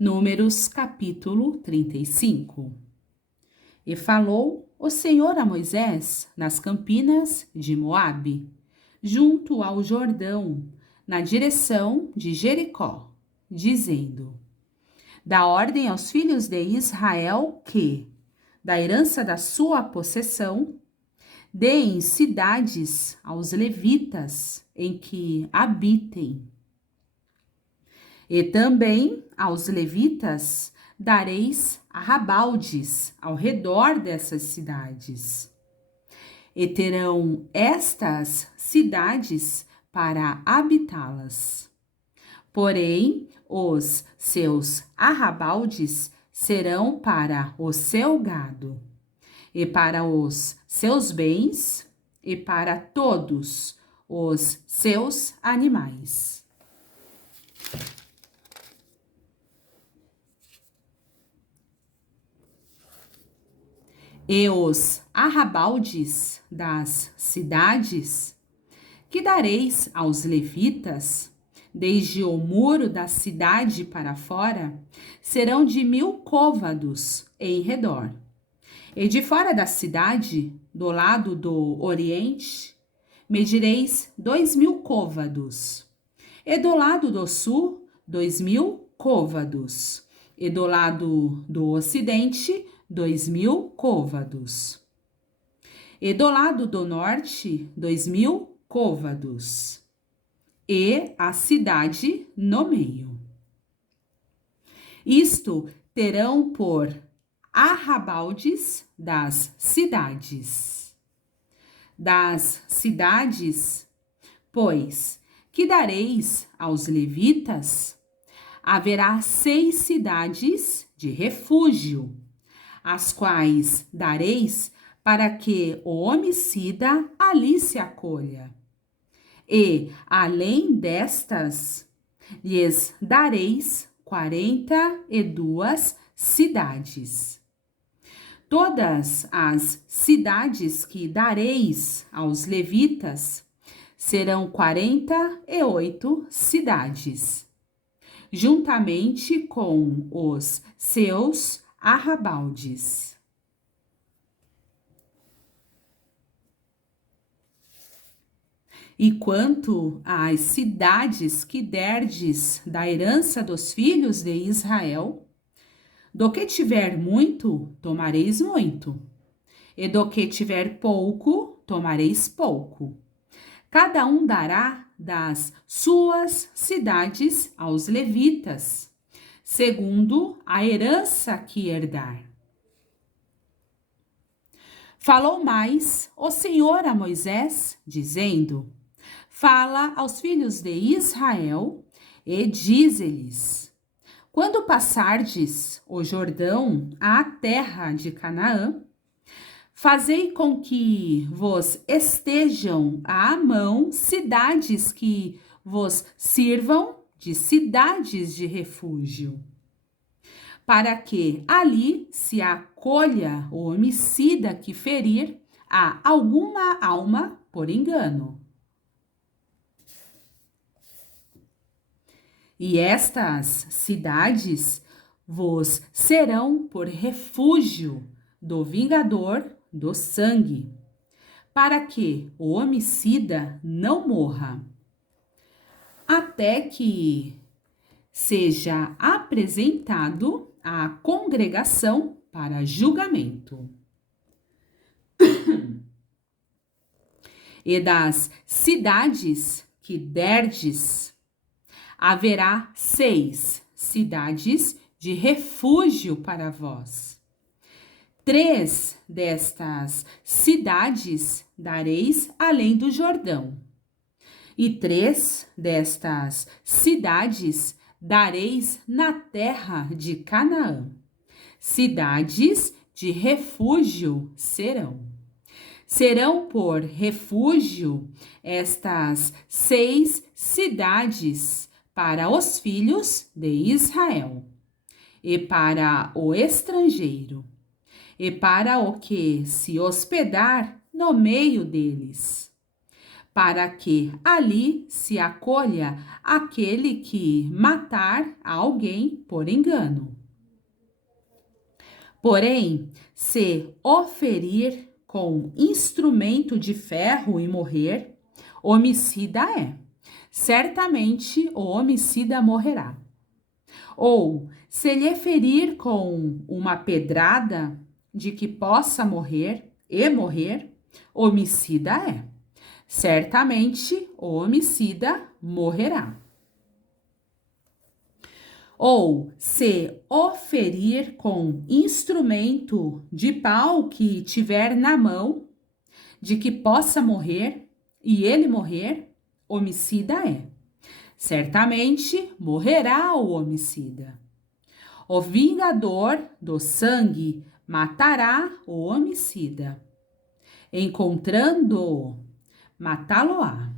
Números capítulo 35. E falou o Senhor a Moisés nas campinas de Moabe, junto ao Jordão, na direção de Jericó, dizendo: Dá ordem aos filhos de Israel que, da herança da sua possessão, deem cidades aos levitas em que habitem. E também aos levitas dareis arrabaldes ao redor dessas cidades. E terão estas cidades para habitá-las. Porém, os seus arrabaldes serão para o seu gado, e para os seus bens, e para todos os seus animais. E os arrabaldes das cidades que dareis aos levitas, desde o muro da cidade para fora, serão de 1000 côvados em redor. E de fora da cidade, do lado do oriente, medireis 2000 côvados. E do lado do sul, 2000 côvados. E do lado do ocidente, 2000 côvados. E do lado do norte, 2000 côvados. E a cidade no meio. Isto terão por arrabaldes das cidades. Das cidades, pois, que dareis aos levitas, haverá 6 cidades de refúgio, as quais dareis para que o homicida ali se acolha. E, além destas, lhes dareis 42 cidades. Todas as cidades que dareis aos levitas serão 48 cidades, juntamente com os seus arrabaldes. E quanto às cidades que derdes da herança dos filhos de Israel, do que tiver muito, tomareis muito, e do que tiver pouco, tomareis pouco. Cada um dará das suas cidades aos levitas, segundo a herança que herdar. Falou mais o Senhor a Moisés, dizendo: Fala aos filhos de Israel e dize-lhes: Quando passardes o Jordão à terra de Canaã, fazei com que vos estejam à mão cidades que vos sirvam de cidades de refúgio, para que ali se acolha o homicida que ferir a alguma alma por engano. E estas cidades vos serão por refúgio do vingador do sangue, para que o homicida não morra, até que seja apresentado à congregação para julgamento. E das cidades que derdes, haverá 6 cidades de refúgio para vós. 3 destas cidades dareis além do Jordão, e 3 destas cidades dareis na terra de Canaã. Cidades de refúgio serão. Serão por refúgio estas 6 cidades para os filhos de Israel, e para o estrangeiro, e para o que se hospedar no meio deles, para que ali se acolha aquele que matar alguém por engano. Porém, se o ferir com instrumento de ferro e morrer, homicida é. Certamente o homicida morrerá. Ou, se lhe ferir com uma pedrada de que possa morrer e morrer, homicida é. Certamente o homicida morrerá. Ou, se o ferir com instrumento de pau que tiver na mão, de que possa morrer, e ele morrer, homicida é. Certamente morrerá o homicida. O vingador do sangue matará o homicida. Encontrando-o, matá-lo-á.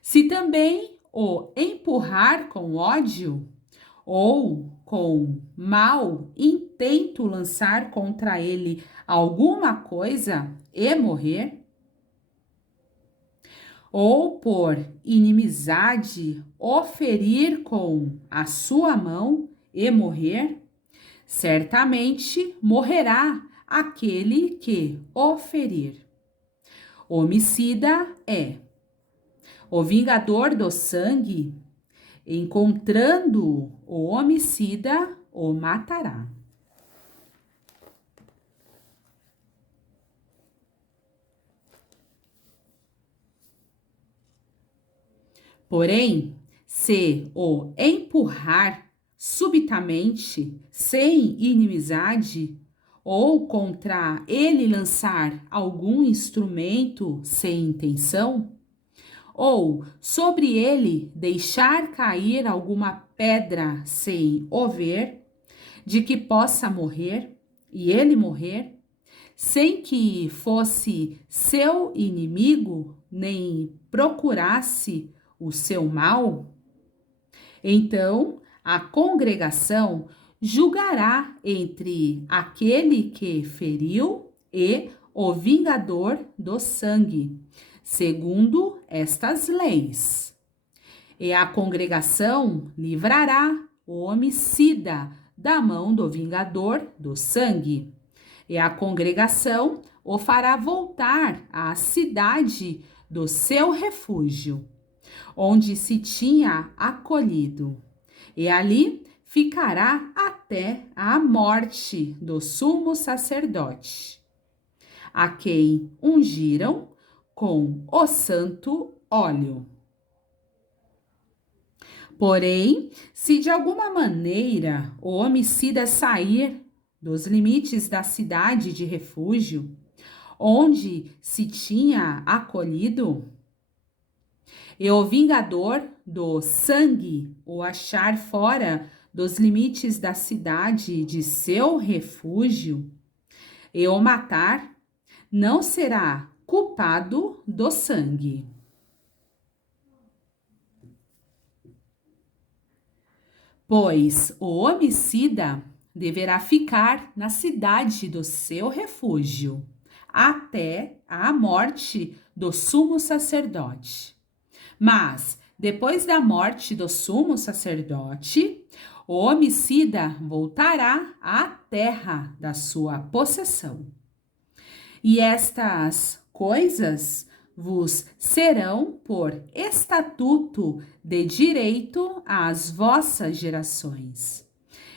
Se também o empurrar com ódio, ou com mau intento lançar contra ele alguma coisa e morrer, ou por inimizade o ferir com a sua mão e morrer, certamente morrerá aquele que o ferir. Homicida é. O vingador do sangue, encontrando o homicida, o matará. Porém, se o empurrar subitamente, sem inimizade, ou contra ele lançar algum instrumento sem intenção, ou sobre ele deixar cair alguma pedra sem o ver, de que possa morrer, e ele morrer, sem que fosse seu inimigo, nem procurasse o seu mal, então a congregação julgará entre aquele que feriu e o vingador do sangue, segundo estas leis. E a congregação livrará o homicida da mão do vingador do sangue. E a congregação o fará voltar à cidade do seu refúgio, onde se tinha acolhido, e ali ficará até a morte do sumo sacerdote, a quem ungiram com o santo óleo. Porém, se de alguma maneira o homicida sair dos limites da cidade de refúgio, onde se tinha acolhido, e o vingador do sangue o achar fora dos limites da cidade de seu refúgio, e o matar, não será culpado do sangue. Pois o homicida deverá ficar na cidade do seu refúgio, até a morte do sumo sacerdote. Mas, depois da morte do sumo sacerdote, o homicida voltará à terra da sua possessão. E estas coisas vos serão por estatuto de direito às vossas gerações,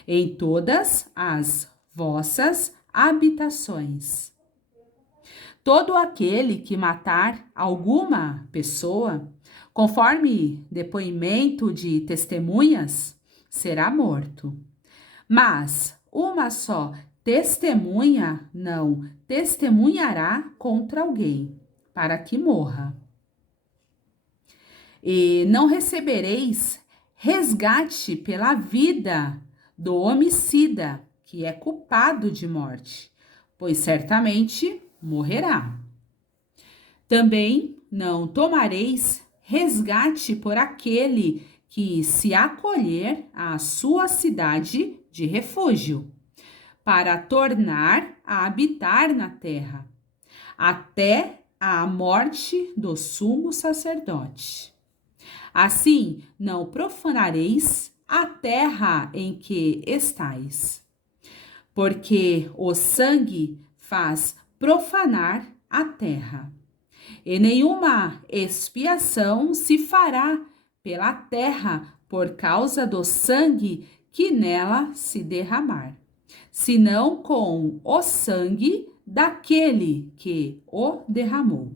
em todas as vossas habitações. Todo aquele que matar alguma pessoa, conforme depoimento de testemunhas, será morto. Mas uma só testemunha não testemunhará contra alguém, para que morra. E não recebereis resgate pela vida do homicida, que é culpado de morte, pois certamente morrerá. Também não tomareis resgate por aquele que se acolher à sua cidade de refúgio, para tornar a habitar na terra, até à morte do sumo sacerdote. Assim, não profanareis a terra em que estais, porque o sangue faz profanar a terra, e nenhuma expiação se fará pela terra por causa do sangue que nela se derramar, senão com o sangue daquele que o derramou.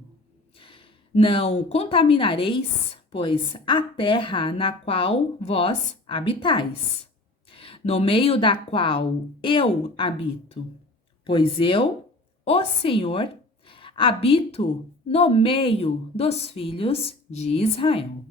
Não contaminareis, pois, a terra na qual vós habitais, no meio da qual eu habito, pois eu, o Senhor, habito no meio dos filhos de Israel.